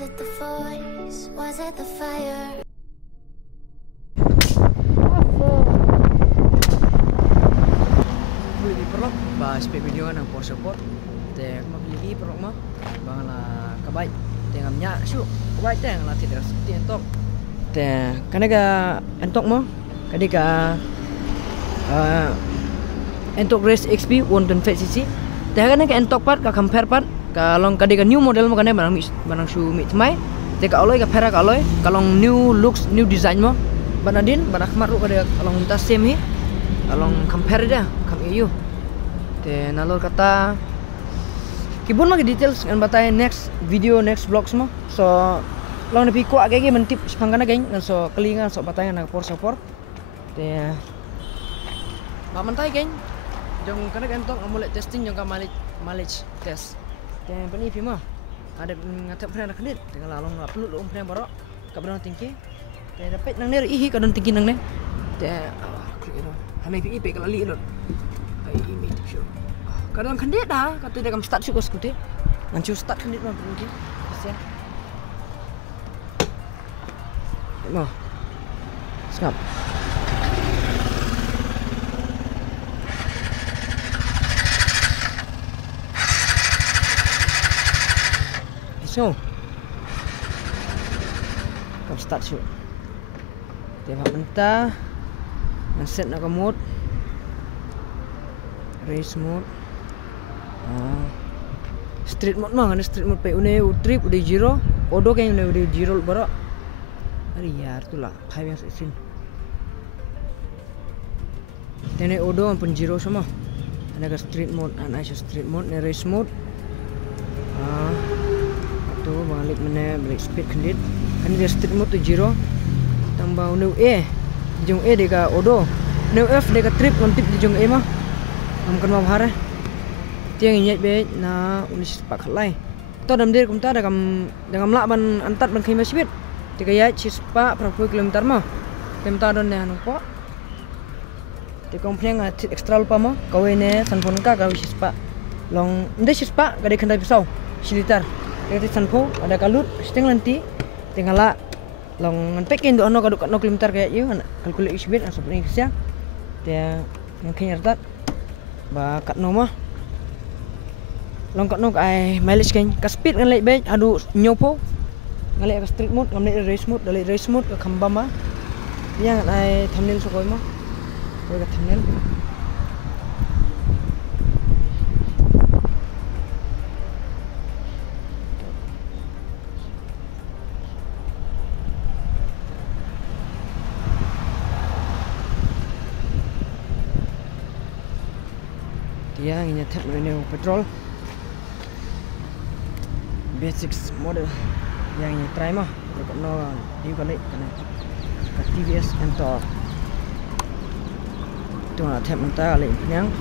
Was it the voice? Was it the fire? Beli perok, bahas video kan ang support. Teh beli perok mah, bangla kabai. Teh ngamnya syuk, kabai teh ngala tidak seperti entok. Teh kanega entok mah, kadika entok race XP 125cc. Teh kanega entok pat ka compare pat. Kalau kadika new model mah kanega barang shoe mit mai. Teh ka alloy ka pera ka alloy. Kalau new looks, new design mah. Banadin, barak maru kadika kalau minta same hi. Kalau compare dia, kami iyo. Te nalor kata kibun lagi details kan batai next video, next vlog semua. So long nepi ko agak mentip sepangkana geng, so kelingan so batai nak support. Te ba mantai geng. Jong kana entok amule testing jong ka mileage test. Te pani pi mah. Ada ngatap pernah kredit dengan lalong upload lo pernah borok ka berang tingki. Te dapat nang ner ihi kadon tingki nang ne. Te klik itu. Hamai pi pe kalali lo. Ai imi tu show. Kadang kandit dah, kata dia kam start syuk Scooty. Nanti start kandit mah pergi. Siap. Mo. Skap. So. Kam start syuk. Tengok mentah. Set nak mode race mode, street mode mah, kan street mode pe une trip udah zero, odo kan une udah zero baru, hari yar tu lah, 5 yang sesin, tene odo pun zero semua, ada ke street mode, anak street mode, ne race mode, tu balik mana balik speed kendit, kan dia street mode tu zero, tambah une jong E deka odo, new F deka trip kontip di jong E mah, amkan mau hari, tiang injek be na unis pak halai, to dam dir kumta dagam lak ban antat ban khima sibit, tiga ya cispa berapa kilometer mah, kilometer don ne anu po, tiga komplain ngat extra lupa mah, kau ini sanfon ka kau cispa, long inde cispa gade kandai pisau, silitar, tiga sanfon ada kalut, setengah nanti, tinggal la long nganpekin do ano kaduk no kilometer kayak you kalkulat isbit asap ni kisah dia yang kenyartat ba kat no mah long kat no ai mileage kan ka speed kan lek baik adu nyopo ngalek ka street mode ngalek race mode dalek race mode ka khamba mah yang ai thumbnail sokoi mah koi ka thumbnail dia ini tap renew petrol basics model yang ini try mah dekat no di balik kena TVS entor tu nak tap mentah kali yang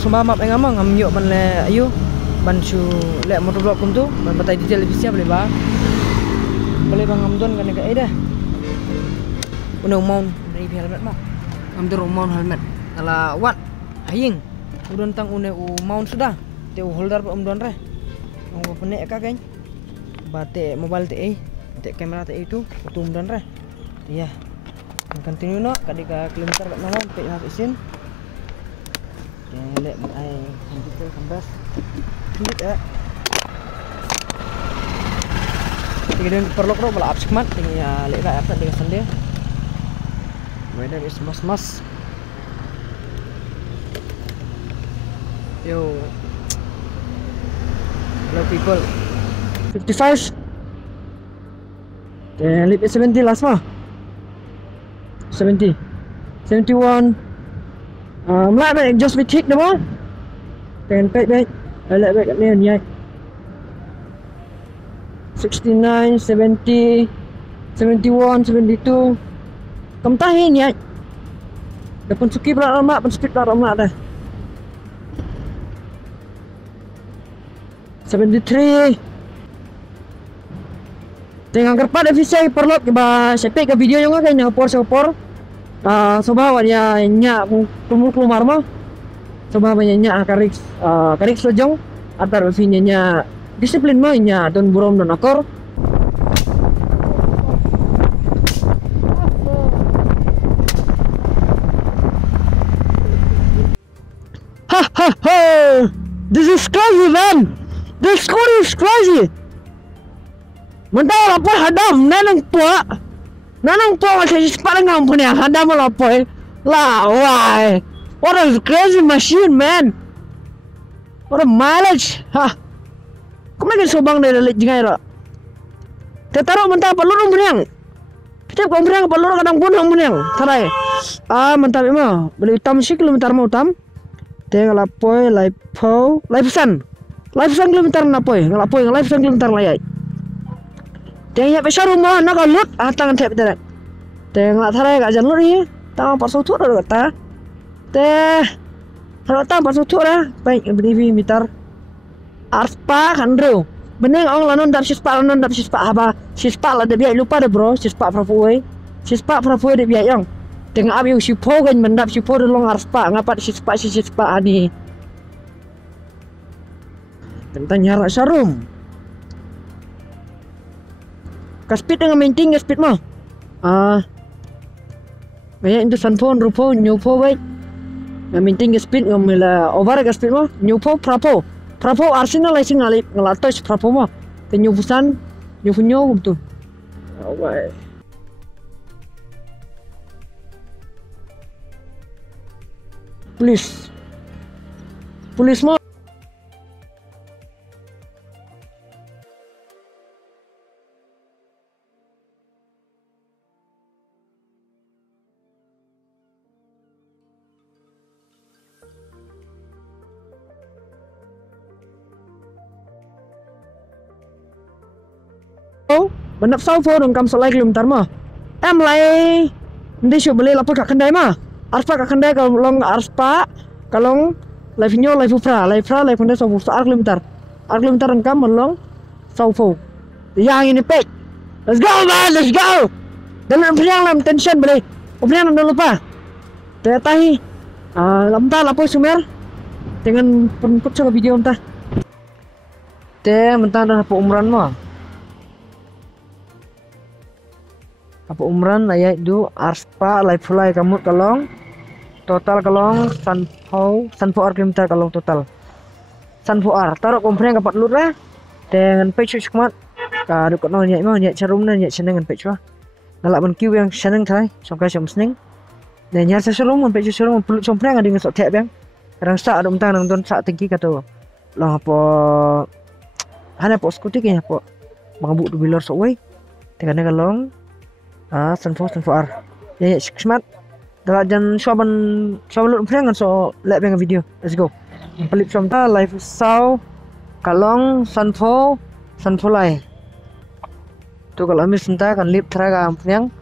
semua map yang amang ngamnyuk ban le ayu ban su le motor blok kum tu ban batai detail bisa boleh bang amdon kan dekat dah udah mount dari helmet mah amdon mount helmet ala wat aying udon tang une mount sudah te holder pa umdon re ngom penek ka kan bate mobile te kamera te itu umdon re iya continue no kadika kilometer kat nomor pe hak isin lek ai komputer kambas klik tiga perlu kro bala apsmat tinggal lek apa dengan sende weather is mas yo hello people 55 then leave 70 last mah 70 71 lại vậy just we take đúng không then back lại vậy cái này nhảy 69 70 71 72 cầm tay nhảy để pun skip lah mak pun skip lah mak dah 73 dengan kerpat efisien perlu kita sepek ke video yang kan yang por soba dia nyak mah soba banyak nyak karik sejong atar finnya disiplin mo nya don burom don akor. Ha ha ha! This is crazy, man. This Scooty is crazy. Mentah apa hadam nanang po macam separang ngampun ya hadam apa lah why? What a crazy machine, man. What a mileage. Ha. Kemana sobang dari Leit jingai ro? Tetaru mentah peluru punyang. Kita kau punyang peluru kadang pun punyang. Tarai. Mentah memang. Beli utam sih kilometer mau utam. Tengah lapoi, laipo, laipusan kilometer lapoi, ngalapoi, laipusan kilometer layai. Tengah pesar rumah nak lut, tangan tep betul. Tengah tarai kat jalan ni, tangan pasal tu dah kata. Kalau tangan pasal tu dah, baik beri meter. Arspa kandro. Bening orang lanon dap sispa apa? Sispa lah dia biar lupa dah bro, sispa prapuai dia biar yang. Tengah abi sipo kan mendap sipo dolong arspa ngapat sispa ani. Tentang nyarak sarum. Speed dengan maintain speed mah. Banyak itu sunphone, rupo, nyupo baik. Maintain speed ngamila over speed mah. Nyupo, prapo arsenal lagi ngalip ngelatos prapo mah. Nyupusan, nyupunyo betul. Alright. Polis mah. Benap sau fo dong kam selai kilometer mah. Lai nanti show beli lapor kat kendai mah. Arspa kat kendai kalau long arspa kalau live nyo live fra kendai sau fo kilometer. Kilometer engkam melong sau fo. Yang ini pek. Let's go man, let's go. Dan priang lam tension beli. Priang lam lupa. Tahi. Lamta lapor sumer dengan penkut coba video entah. Mentah dah apa umran mah. Apa umran ayat itu arspa live fly kamu kalong total kalong sanpo kilometer kalong total sanpo taruh komplain kapat lut lah dengan page cuma kaduk kau nyak mau nyak carum nyak seneng dengan page lah ngalak ban kiu yang seneng thai sampai jam seneng dan nyar sesurum mun page sesurum pelut komplain ada dengan sok tap yang kadang sak ada mentang nang don sak tinggi kata long apa hana po Scooty kayaknya po mangabuk du bilor sok wei dengan kalong sanfo ar. Ya smart. Dalam jan shoban lut prangan so let bang video. Let's go. Pelip somta live saw kalong sanfo lai. Tu kalau ambil senta kan lip teraga yang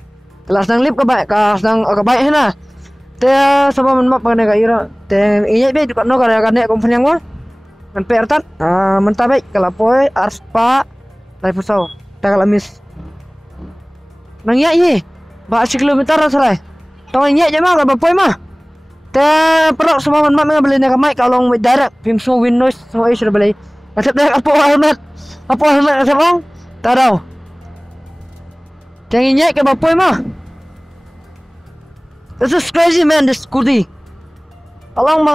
kelas nang lip ke baik hena. Te sama menmap mengenai ira. Te iya be juga no kada kan nek kompanyang mah. Kan pertat mentah baik kalau poi arspa live saw. Ta kalau miss nang ye ba kilometer sarai tong ye je mah ka bapoi mah te perok semua man mak beli nak mic kalong with direct pim so win noise so ai sudah beli macam dah apa helmet sabong tarau jangan ye ka bapoi mah. This is crazy man, this Scooty along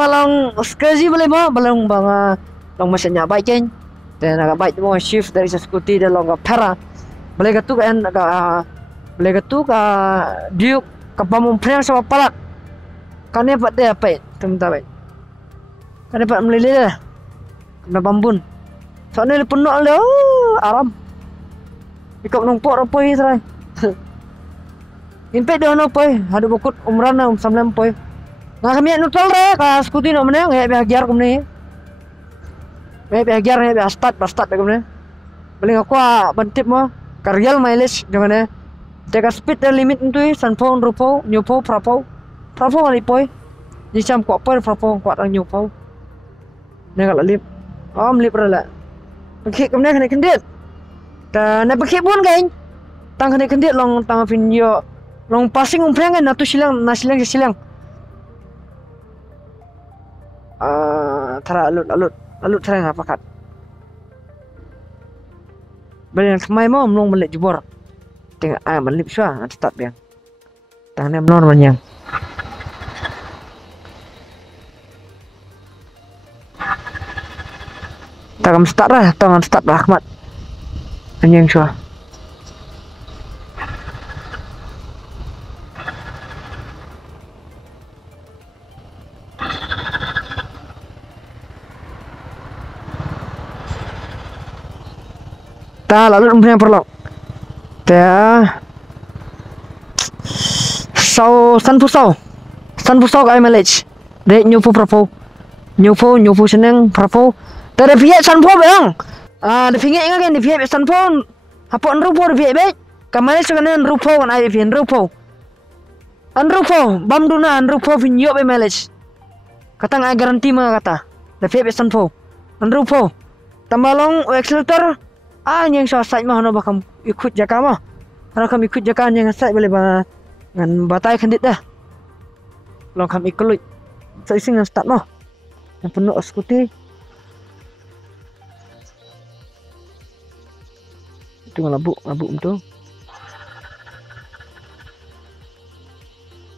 crazy boleh mah balong bang long mesinnya baik kan dan agak baik mau shift dari Scooty dan long para boleh ketuk kan agak boleh ketuk diuk kapamum preng sama palat kan dapat dia apa teman-teman kan dapat melilih dah kena bambun soalnya penuh le aram ikut numpuk rapoi serai impet dah napoi ada bukut umran na samlem poi nah kami neutral re ka Scooty no meneng ya biagiar kumne biagiar ya start kumne paling aku bentip mah karyal mileage dengan teka speed limit itu sanfo rupo nyupo prapo kali poi jam kuat per prapo kuat ang nyupo ne kalau lip lip rala pakai kemana kena kendit dan nak pakai pun kan tang kena kendit long tang video long passing umprang kan natu silang thara alut thara ngapakat Balik semai mau melong balik jebor. Tengok balik Shah start biang. Tangan menor banyak. Tangan start lah Ahmad. Anjing Shah. Ta lalu yang perlu. Ta san pusau kai malage. Dek nyufu prapo. Nyufu seneng prapo. Ta de fiat san po bang. De finge inga kan de fiat san po. Hapon rupo de fiat be. Kamane sugane rupo kan ai fian rupo. An rupo bam duna an rupo finyo be malage. Kata ngai garanti ma kata. De fiat san po. An rupo. Tambalong accelerator yang side mah nak bakam ikut jaka mah. Kalau kami ikut jaka yang side boleh ngan batai kandit dah. Long kami ikut saya sing start mah. Yang penuh Scooty. Itu labuk betul.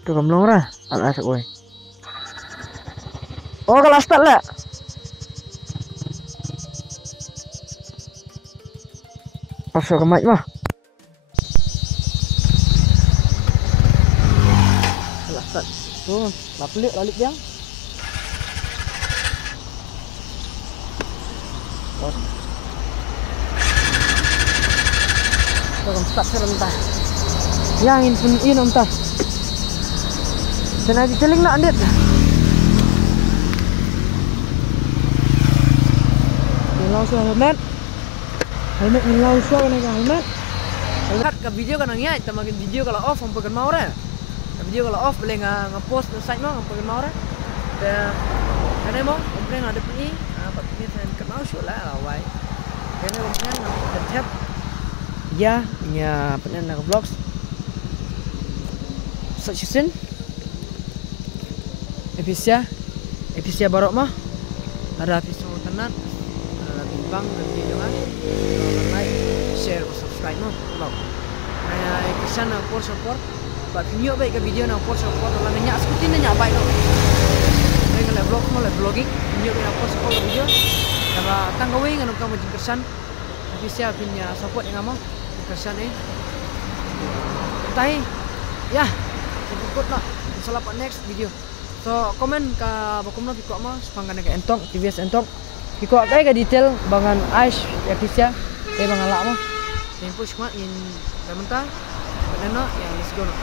Tu kamlong lah. Alah oi. Oh kalau start lah. Pasal kemat mah. Alah start. Tu, nak pelik balik yang. Kalau start serentak. Yang in entah. Senang diceling nak andit. Langsung helmet. Helmet ngilau suara ni kan helmet. Helmet ke video kan nangya, kita makin video kalau off sampai kan mau re. Video kalau off boleh nge-post ke site mau sampai kan mau re. Dan kan mau, komplain ada pergi, apa ni saya kan mau shoot lah awai. Kan komplain nak tap. Ya, punya pernah nak vlogs. Search Episya barok mah. Ada episode tenan. Bang dan video kan, like, share, subscribe no, vlog. Nah, kesan nak support, buat video baik ke video nak support, kalau nanya Scooty nanya baik no. Mereka le vlog mau le vlogging, video nak support video. Kalau tanggawi kan kamu jin kesan, tapi siapa punya support yang kamu kesan Tahi, ya, support lah. Insyaallah next video. So komen ke bakumno pikok mah, sepangkan ke entong, TVS entong. Kiko kai ka detail bangan ice ya kisah bangan lak mah. Yang push mak in mentah. Padahal yang let's go no.